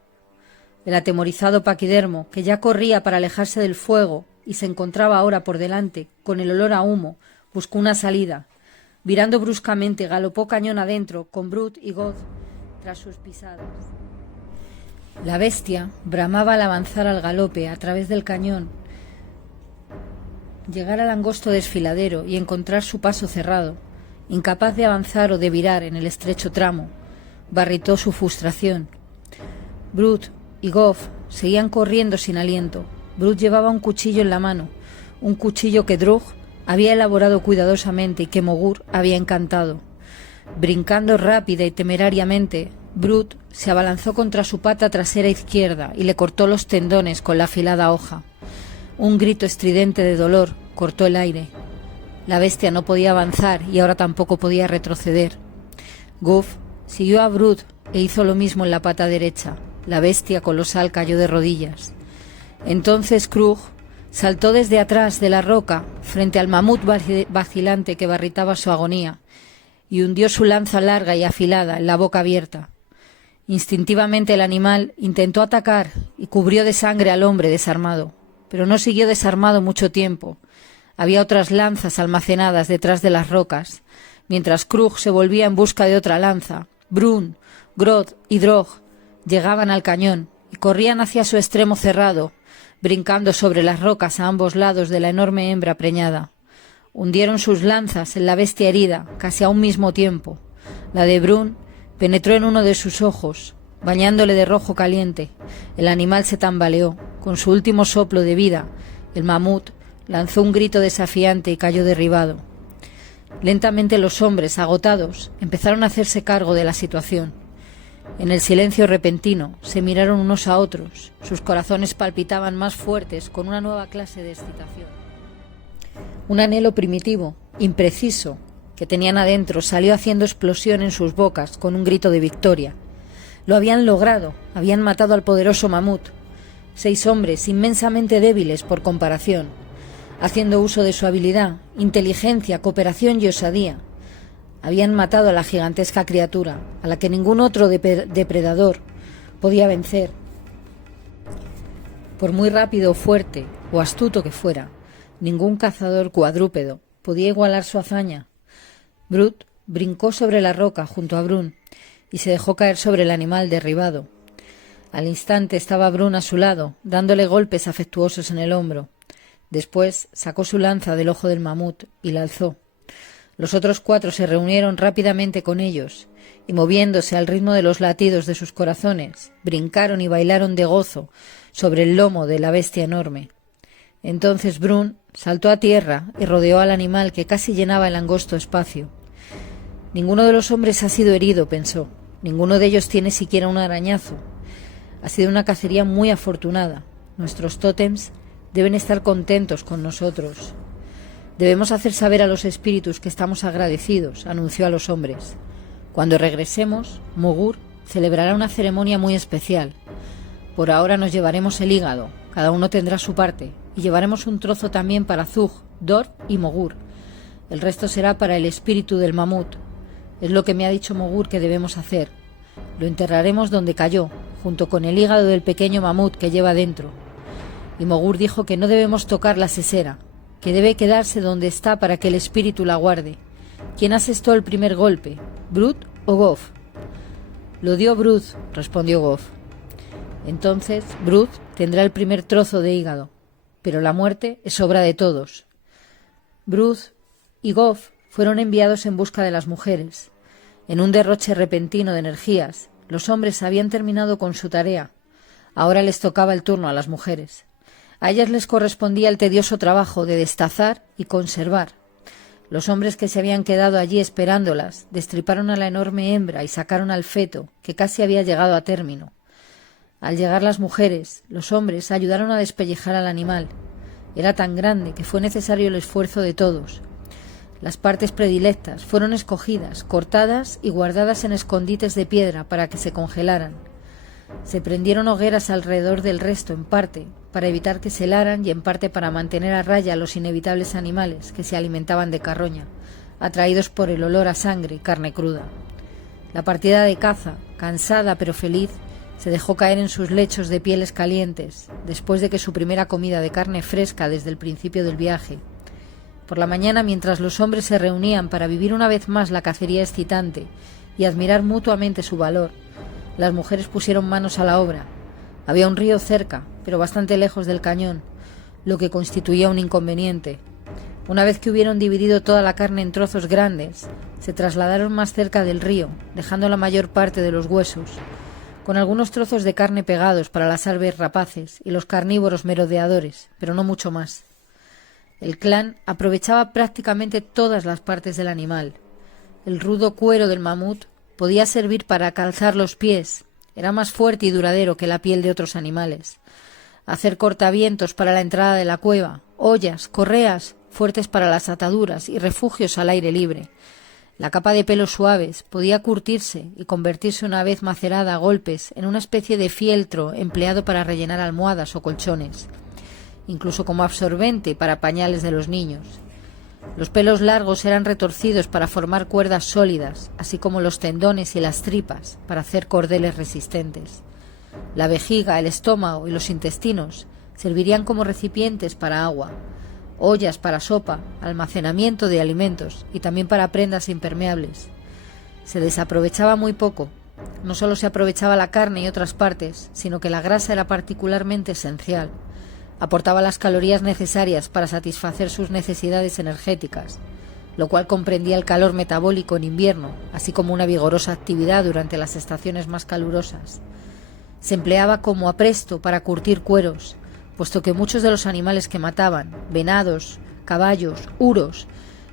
El atemorizado paquidermo, que ya corría para alejarse del fuego y se encontraba ahora por delante, con el olor a humo, buscó una salida. Virando bruscamente, galopó cañón adentro, con Brut y Goth tras sus pisadas. La bestia bramaba al avanzar al galope a través del cañón, llegar al angosto desfiladero y encontrar su paso cerrado. Incapaz de avanzar o de virar en el estrecho tramo, barritó su frustración. Brut y Goff seguían corriendo sin aliento. Brut llevaba un cuchillo en la mano, un cuchillo que Drug había elaborado cuidadosamente y que Mogur había encantado. Brincando rápida y temerariamente, Brut se abalanzó contra su pata trasera izquierda y le cortó los tendones con la afilada hoja. Un grito estridente de dolor cortó el aire. La bestia no podía avanzar y ahora tampoco podía retroceder. Goff siguió a Brut e hizo lo mismo en la pata derecha. La bestia colosal cayó de rodillas. Entonces Krug saltó desde atrás de la roca frente al mamut vacilante que barritaba su agonía y hundió su lanza larga y afilada en la boca abierta. Instintivamente el animal intentó atacar y cubrió de sangre al hombre desarmado, pero no siguió desarmado mucho tiempo. Había otras lanzas almacenadas detrás de las rocas. Mientras Krug se volvía en busca de otra lanza, Brun, Groth y Drog llegaban al cañón y corrían hacia su extremo cerrado, brincando sobre las rocas a ambos lados de la enorme hembra preñada. Hundieron sus lanzas en la bestia herida, casi a un mismo tiempo. La de Brun penetró en uno de sus ojos, bañándole de rojo caliente. El animal se tambaleó. Con su último soplo de vida, el mamut lanzó un grito desafiante y cayó derribado. Lentamente los hombres, agotados, empezaron a hacerse cargo de la situación. En el silencio repentino se miraron unos a otros. Sus corazones palpitaban más fuertes con una nueva clase de excitación. Un anhelo primitivo, impreciso, que tenían adentro salió haciendo explosión en sus bocas con un grito de victoria. Lo habían logrado, habían matado al poderoso mamut. 6 hombres inmensamente débiles por comparación, haciendo uso de su habilidad, inteligencia, cooperación y osadía. Habían matado a la gigantesca criatura, a la que ningún otro depredador podía vencer. Por muy rápido, fuerte o astuto que fuera, ningún cazador cuadrúpedo podía igualar su hazaña. Brut brincó sobre la roca junto a Brun y se dejó caer sobre el animal derribado. Al instante estaba Brun a su lado, dándole golpes afectuosos en el hombro. Después sacó su lanza del ojo del mamut y la alzó. Los otros 4 se reunieron rápidamente con ellos y, moviéndose al ritmo de los latidos de sus corazones, brincaron y bailaron de gozo sobre el lomo de la bestia enorme. Entonces Brun saltó a tierra y rodeó al animal que casi llenaba el angosto espacio. Ninguno de los hombres ha sido herido, pensó. Ninguno de ellos tiene siquiera un arañazo. Ha sido una cacería muy afortunada. Nuestros tótems deben estar contentos con nosotros. Debemos hacer saber a los espíritus que estamos agradecidos, anunció a los hombres. Cuando regresemos, Mogur celebrará una ceremonia muy especial. Por ahora nos llevaremos el hígado, cada uno tendrá su parte, y llevaremos un trozo también para Zug, Dor y Mogur. El resto será para el espíritu del mamut. Es lo que me ha dicho Mogur que debemos hacer. Lo enterraremos donde cayó, junto con el hígado del pequeño mamut que lleva dentro. Y Mogur dijo que no debemos tocar la sesera, que debe quedarse donde está para que el espíritu la guarde. ¿Quién asestó el primer golpe, Brut o Goff? Lo dio Brut, respondió Goff. Entonces Brut tendrá el primer trozo de hígado, pero la muerte es obra de todos. Brut y Goff fueron enviados en busca de las mujeres. En un derroche repentino de energías, los hombres habían terminado con su tarea. Ahora les tocaba el turno a las mujeres. A ellas les correspondía el tedioso trabajo de destazar y conservar. Los hombres que se habían quedado allí esperándolas destriparon a la enorme hembra y sacaron al feto, que casi había llegado a término. Al llegar las mujeres, los hombres ayudaron a despellejar al animal. Era tan grande que fue necesario el esfuerzo de todos. Las partes predilectas fueron escogidas, cortadas y guardadas en escondites de piedra para que se congelaran. Se prendieron hogueras alrededor del resto, en parte para evitar que se helaran y en parte para mantener a raya a los inevitables animales que se alimentaban de carroña, atraídos por el olor a sangre y carne cruda. La partida de caza, cansada pero feliz, se dejó caer en sus lechos de pieles calientes, después de que su primera comida de carne fresca desde el principio del viaje. Por la mañana, mientras los hombres se reunían para vivir una vez más la cacería excitante y admirar mutuamente su valor, las mujeres pusieron manos a la obra. Había un río cerca, pero bastante lejos del cañón, lo que constituía un inconveniente. Una vez que hubieron dividido toda la carne en trozos grandes, se trasladaron más cerca del río, dejando la mayor parte de los huesos, con algunos trozos de carne pegados para las aves rapaces y los carnívoros merodeadores, pero no mucho más. El clan aprovechaba prácticamente todas las partes del animal. El rudo cuero del mamut podía servir para calzar los pies, era más fuerte y duradero que la piel de otros animales. Hacer cortavientos para la entrada de la cueva, ollas, correas, fuertes para las ataduras y refugios al aire libre. La capa de pelos suaves podía curtirse y convertirse una vez macerada a golpes en una especie de fieltro empleado para rellenar almohadas o colchones, incluso como absorbente para pañales de los niños. Los pelos largos eran retorcidos para formar cuerdas sólidas, así como los tendones y las tripas para hacer cordeles resistentes. La vejiga, el estómago y los intestinos servirían como recipientes para agua, ollas para sopa, almacenamiento de alimentos y también para prendas impermeables. Se desaprovechaba muy poco. No solo se aprovechaba la carne y otras partes, sino que la grasa era particularmente esencial. Aportaba las calorías necesarias para satisfacer sus necesidades energéticas, lo cual comprendía el calor metabólico en invierno, así como una vigorosa actividad durante las estaciones más calurosas. Se empleaba como apresto para curtir cueros, puesto que muchos de los animales que mataban, venados, caballos, uros,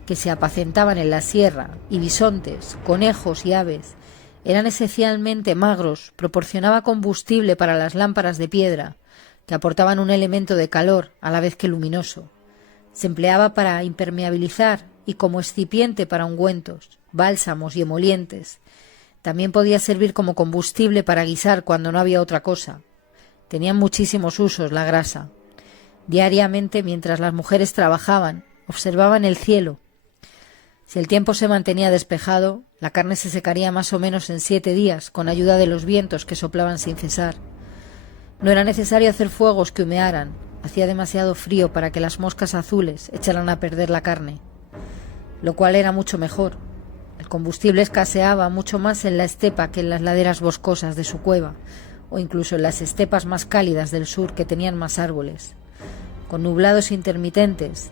que se apacentaban en la sierra, y bisontes, conejos y aves, eran esencialmente magros, proporcionaba combustible para las lámparas de piedra, que aportaban un elemento de calor a la vez que luminoso. Se empleaba para impermeabilizar y como excipiente para ungüentos, bálsamos y emolientes. También podía servir como combustible para guisar cuando no había otra cosa. Tenían muchísimos usos la grasa. Diariamente, mientras las mujeres trabajaban, observaban el cielo. Si el tiempo se mantenía despejado, la carne se secaría más o menos en 7 días, con ayuda de los vientos que soplaban sin cesar. No era necesario hacer fuegos que humearan. Hacía demasiado frío para que las moscas azules echaran a perder la carne, lo cual era mucho mejor. El combustible escaseaba mucho más en la estepa que en las laderas boscosas de su cueva, o incluso en las estepas más cálidas del sur que tenían más árboles. Con nublados intermitentes,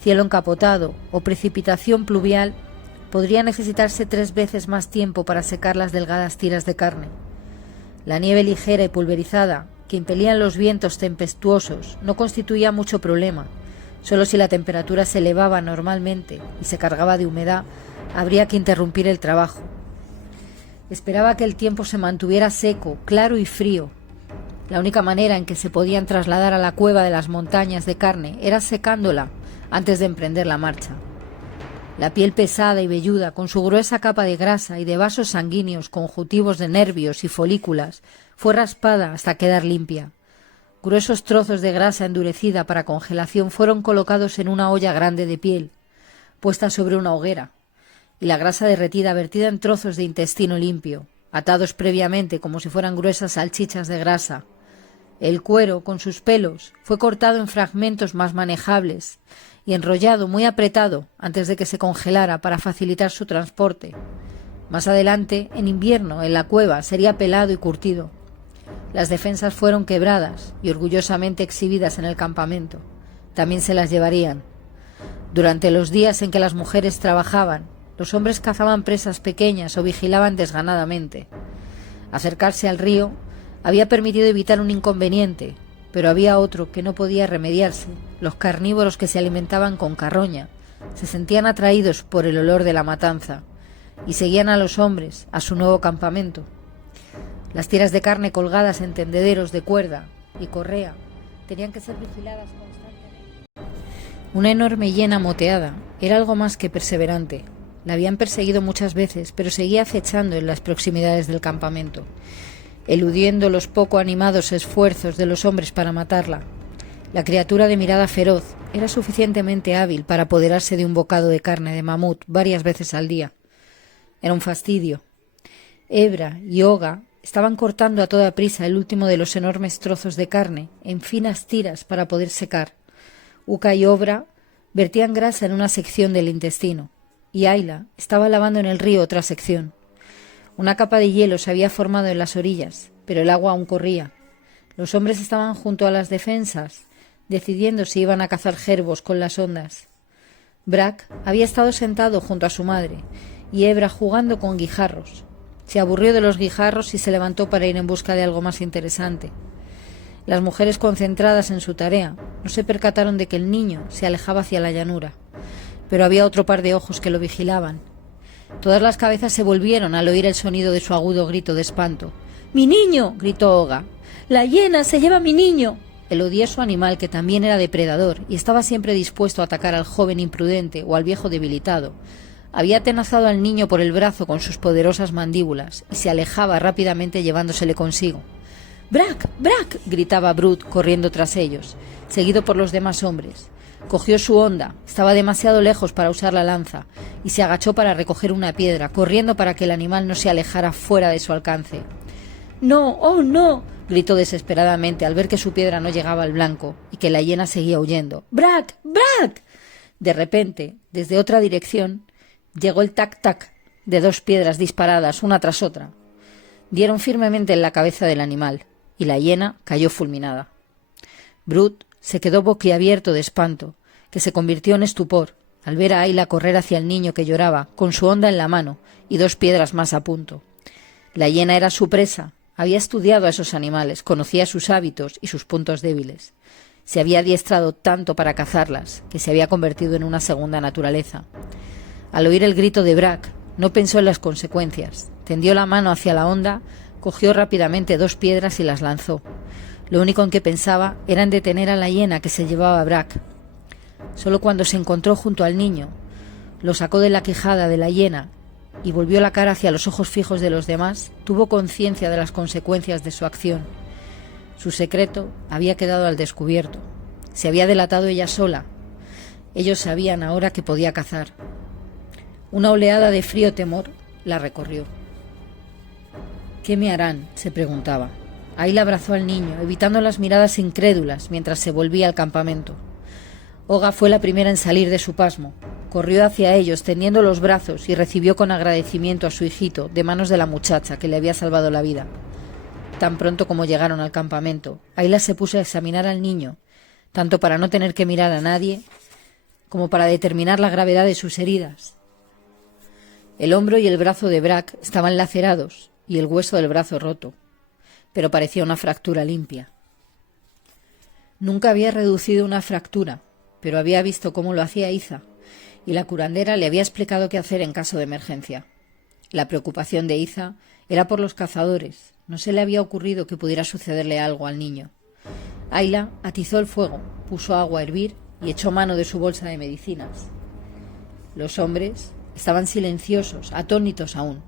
cielo encapotado o precipitación pluvial, podría necesitarse 3 veces más tiempo para secar las delgadas tiras de carne. La nieve ligera y pulverizada, que impelían los vientos tempestuosos, no constituía mucho problema. Solo si la temperatura se elevaba normalmente y se cargaba de humedad, habría que interrumpir el trabajo. Esperaba que el tiempo se mantuviera seco, claro y frío. La única manera en que se podían trasladar a la cueva de las montañas de carne era secándola antes de emprender la marcha. La piel pesada y velluda, con su gruesa capa de grasa y de vasos sanguíneos conjuntivos de nervios y folículas, fue raspada hasta quedar limpia. Gruesos trozos de grasa endurecida para congelación fueron colocados en una olla grande de piel, puesta sobre una hoguera, y la grasa derretida vertida en trozos de intestino limpio, atados previamente como si fueran gruesas salchichas de grasa. El cuero, con sus pelos, fue cortado en fragmentos más manejables y enrollado muy apretado antes de que se congelara para facilitar su transporte. Más adelante, en invierno, en la cueva, sería pelado y curtido. Las defensas fueron quebradas y orgullosamente exhibidas en el campamento. También se las llevarían. Durante los días en que las mujeres trabajaban, los hombres cazaban presas pequeñas o vigilaban desganadamente. Acercarse al río había permitido evitar un inconveniente, pero había otro que no podía remediarse. Los carnívoros que se alimentaban con carroña se sentían atraídos por el olor de la matanza y seguían a los hombres a su nuevo campamento. Las tiras de carne colgadas en tendederos de cuerda y correa tenían que ser vigiladas constantemente. Una enorme hiena moteada era algo más que perseverante. La habían perseguido muchas veces, pero seguía acechando en las proximidades del campamento, eludiendo los poco animados esfuerzos de los hombres para matarla. La criatura de mirada feroz era suficientemente hábil para apoderarse de un bocado de carne de mamut varias veces al día. Era un fastidio. Hebra y Oga estaban cortando a toda prisa el último de los enormes trozos de carne en finas tiras para poder secar. Uka y Obra vertían grasa en una sección del intestino, y Ayla estaba lavando en el río otra sección. Una capa de hielo se había formado en las orillas, pero el agua aún corría. Los hombres estaban junto a las defensas, decidiendo si iban a cazar jerbos con las ondas. Brack había estado sentado junto a su madre, y Hebra jugando con guijarros. Se aburrió de los guijarros y se levantó para ir en busca de algo más interesante. Las mujeres, concentradas en su tarea, no se percataron de que el niño se alejaba hacia la llanura, pero había otro par de ojos que lo vigilaban. Todas las cabezas se volvieron al oír el sonido de su agudo grito de espanto. «¡Mi niño!», gritó Oga. «¡La hiena se lleva a mi niño!». El odioso animal, que también era depredador y estaba siempre dispuesto a atacar al joven imprudente o al viejo debilitado, había atenazado al niño por el brazo con sus poderosas mandíbulas y se alejaba rápidamente llevándosele consigo. «¡Brack! ¡Brack!», gritaba Brut corriendo tras ellos, seguido por los demás hombres. Cogió su honda, estaba demasiado lejos para usar la lanza, y se agachó para recoger una piedra, corriendo para que el animal no se alejara fuera de su alcance. ¡No! ¡Oh, no! Gritó desesperadamente al ver que su piedra no llegaba al blanco y que la hiena seguía huyendo. ¡Brack! ¡Brack! De repente, desde otra dirección, llegó el tac-tac de 2 piedras disparadas una tras otra. Dieron firmemente en la cabeza del animal, y la hiena cayó fulminada. Brut se quedó boquiabierto de espanto, que se convirtió en estupor, al ver a Ayla correr hacia el niño que lloraba, con su honda en la mano y 2 piedras más a punto. La hiena era su presa, había estudiado a esos animales, conocía sus hábitos y sus puntos débiles. Se había adiestrado tanto para cazarlas, que se había convertido en una segunda naturaleza. Al oír el grito de Brack, no pensó en las consecuencias. Tendió la mano hacia la honda, cogió rápidamente 2 piedras y las lanzó. Lo único en que pensaba era en detener a la hiena que se llevaba a Brack. Solo cuando se encontró junto al niño, lo sacó de la quijada de la hiena y volvió la cara hacia los ojos fijos de los demás, tuvo conciencia de las consecuencias de su acción. Su secreto había quedado al descubierto. Se había delatado ella sola. Ellos sabían ahora que podía cazar. Una oleada de frío temor la recorrió. ¿Qué me harán?, se preguntaba. Ayla abrazó al niño, evitando las miradas incrédulas mientras se volvía al campamento. Oga fue la primera en salir de su pasmo. Corrió hacia ellos, tendiendo los brazos, y recibió con agradecimiento a su hijito de manos de la muchacha que le había salvado la vida. Tan pronto como llegaron al campamento, Ayla se puso a examinar al niño, tanto para no tener que mirar a nadie, como para determinar la gravedad de sus heridas. El hombro y el brazo de Brack estaban lacerados, y el hueso del brazo roto, pero parecía una fractura limpia. Nunca había reducido una fractura, pero había visto cómo lo hacía Iza, y la curandera le había explicado qué hacer en caso de emergencia. La preocupación de Iza era por los cazadores. No se le había ocurrido que pudiera sucederle algo al niño. Ayla atizó el fuego, puso agua a hervir y echó mano de su bolsa de medicinas. Los hombres estaban silenciosos, atónitos aún,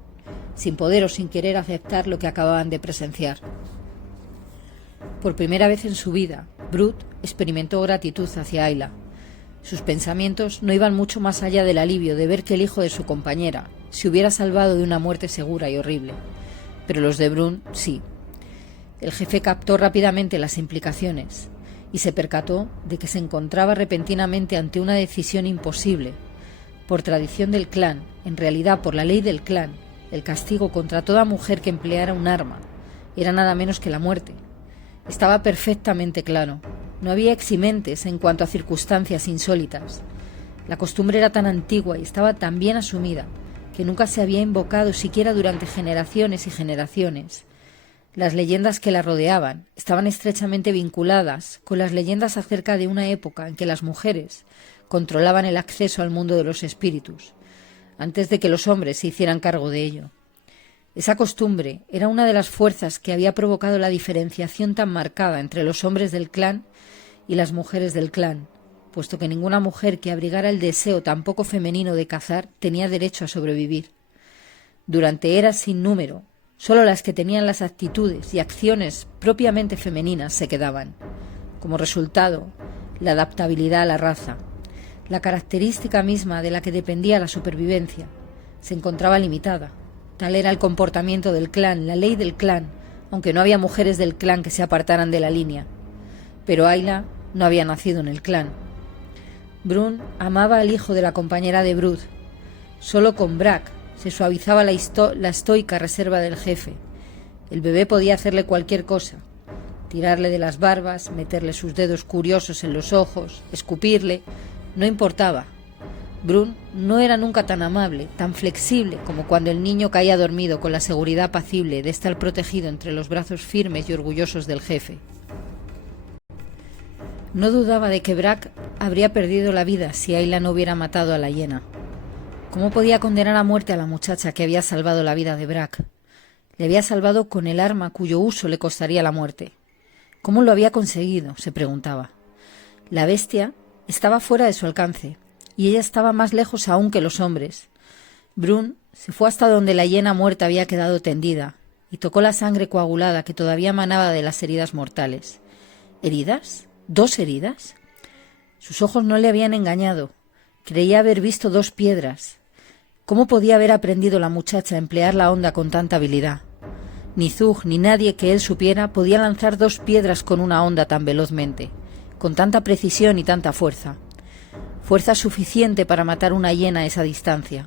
sin poder o sin querer aceptar lo que acababan de presenciar. Por primera vez en su vida, Brut experimentó gratitud hacia Ayla. Sus pensamientos no iban mucho más allá del alivio de ver que el hijo de su compañera se hubiera salvado de una muerte segura y horrible. Pero los de Brun sí. El jefe captó rápidamente las implicaciones y se percató de que se encontraba repentinamente ante una decisión imposible. Por tradición del clan, en realidad por la ley del clan, el castigo contra toda mujer que empleara un arma era nada menos que la muerte. Estaba perfectamente claro. No había eximentes en cuanto a circunstancias insólitas. La costumbre era tan antigua y estaba tan bien asumida que nunca se había invocado siquiera durante generaciones y generaciones. Las leyendas que la rodeaban estaban estrechamente vinculadas con las leyendas acerca de una época en que las mujeres controlaban el acceso al mundo de los espíritus, antes de que los hombres se hicieran cargo de ello. Esa costumbre era una de las fuerzas que había provocado la diferenciación tan marcada entre los hombres del clan y las mujeres del clan, puesto que ninguna mujer que abrigara el deseo tan poco femenino de cazar tenía derecho a sobrevivir. Durante eras sin número, solo las que tenían las actitudes y acciones propiamente femeninas se quedaban. Como resultado, la adaptabilidad a la raza, la característica misma de la que dependía la supervivencia, se encontraba limitada. Tal era el comportamiento del clan, la ley del clan, aunque no había mujeres del clan que se apartaran de la línea. Pero Ayla no había nacido en el clan. Brun amaba al hijo de la compañera de Brut. Solo con Brack se suavizaba la estoica reserva del jefe. El bebé podía hacerle cualquier cosa: tirarle de las barbas, meterle sus dedos curiosos en los ojos, escupirle, no importaba. Brun no era nunca tan amable, tan flexible como cuando el niño caía dormido con la seguridad apacible de estar protegido entre los brazos firmes y orgullosos del jefe. No dudaba de que Brack habría perdido la vida si Ayla no hubiera matado a la hiena. ¿Cómo podía condenar a muerte a la muchacha que había salvado la vida de Brack? Le había salvado con el arma cuyo uso le costaría la muerte. ¿Cómo lo había conseguido?, se preguntaba. La bestia estaba fuera de su alcance, y ella estaba más lejos aún que los hombres. Brun se fue hasta donde la hiena muerta había quedado tendida, y tocó la sangre coagulada que todavía manaba de las heridas mortales. ¿Heridas? ¿2 heridas? Sus ojos no le habían engañado. Creía haber visto 2 piedras. ¿Cómo podía haber aprendido la muchacha a emplear la honda con tanta habilidad? Ni Zug ni nadie que él supiera podía lanzar 2 piedras con una honda tan velozmente, con tanta precisión y tanta fuerza. Fuerza suficiente para matar una hiena a esa distancia.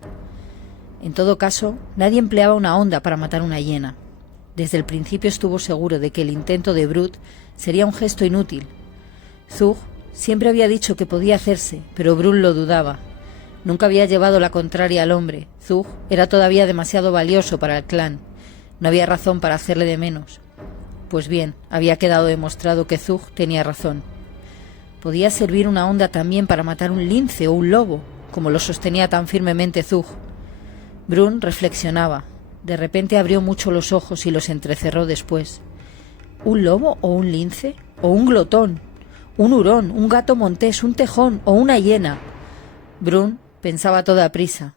En todo caso, nadie empleaba una honda para matar una hiena. Desde el principio estuvo seguro de que el intento de Brut sería un gesto inútil. Zug siempre había dicho que podía hacerse, pero Brut lo dudaba. Nunca había llevado la contraria al hombre. Zug era todavía demasiado valioso para el clan. No había razón para hacerle de menos. Pues bien, había quedado demostrado que Zug tenía razón. Podía servir una honda también para matar un lince o un lobo, como lo sostenía tan firmemente Zug. Brun reflexionaba. De repente abrió mucho los ojos y los entrecerró después. ¿Un lobo o un lince? ¿O un glotón? ¿Un hurón? ¿Un gato montés? ¿Un tejón? ¿O una hiena? Brun pensaba a toda prisa.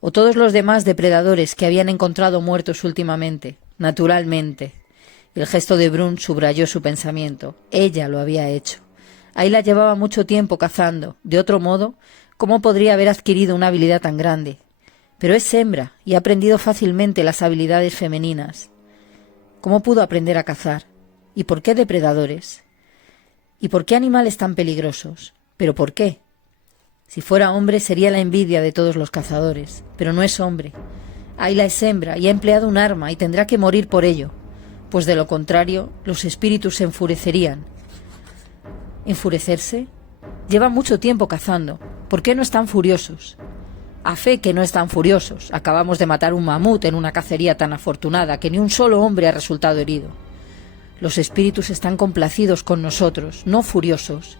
O todos los demás depredadores que habían encontrado muertos últimamente. Naturalmente. El gesto de Brun subrayó su pensamiento. Ella lo había hecho. Ayla llevaba mucho tiempo cazando. De otro modo, ¿cómo podría haber adquirido una habilidad tan grande? Pero es hembra y ha aprendido fácilmente las habilidades femeninas. ¿Cómo pudo aprender a cazar? ¿Y por qué depredadores? ¿Y por qué animales tan peligrosos? ¿Pero por qué? Si fuera hombre sería la envidia de todos los cazadores, pero no es hombre. Ayla es hembra y ha empleado un arma y tendrá que morir por ello, pues de lo contrario los espíritus se enfurecerían. ¿Enfurecerse? Lleva mucho tiempo cazando. ¿Por qué no están furiosos? A fe que no están furiosos. Acabamos de matar un mamut en una cacería tan afortunada que ni un solo hombre ha resultado herido. Los espíritus están complacidos con nosotros, no furiosos.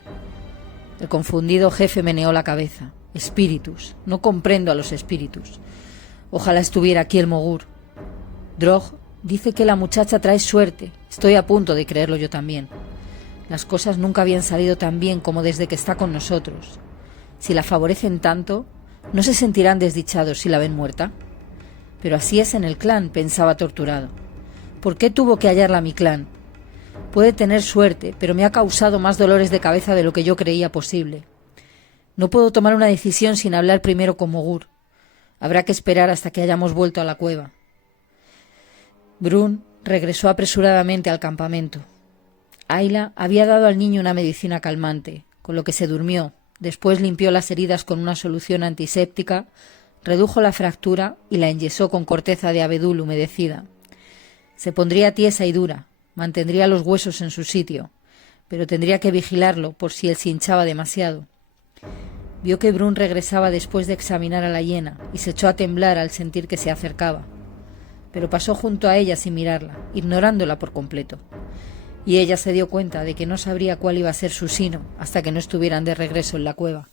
El confundido jefe meneó la cabeza. Espíritus. No comprendo a los espíritus. Ojalá estuviera aquí el Mogur. Drog dice que la muchacha trae suerte. Estoy a punto de creerlo yo también. Las cosas nunca habían salido tan bien como desde que está con nosotros. Si la favorecen tanto, ¿no se sentirán desdichados si la ven muerta? Pero así es en el clan, pensaba torturado. ¿Por qué tuvo que hallarla mi clan? Puede tener suerte, pero me ha causado más dolores de cabeza de lo que yo creía posible. No puedo tomar una decisión sin hablar primero con Mogur. Habrá que esperar hasta que hayamos vuelto a la cueva. Brun regresó apresuradamente al campamento. Ayla había dado al niño una medicina calmante, con lo que se durmió. Después limpió las heridas con una solución antiséptica, redujo la fractura y la enyesó con corteza de abedul humedecida. Se pondría tiesa y dura, mantendría los huesos en su sitio, pero tendría que vigilarlo por si él se hinchaba demasiado. Vio que Brun regresaba después de examinar a la hiena y se echó a temblar al sentir que se acercaba. Pero pasó junto a ella sin mirarla, ignorándola por completo. Y ella se dio cuenta de que no sabría cuál iba a ser su sino hasta que no estuvieran de regreso en la cueva.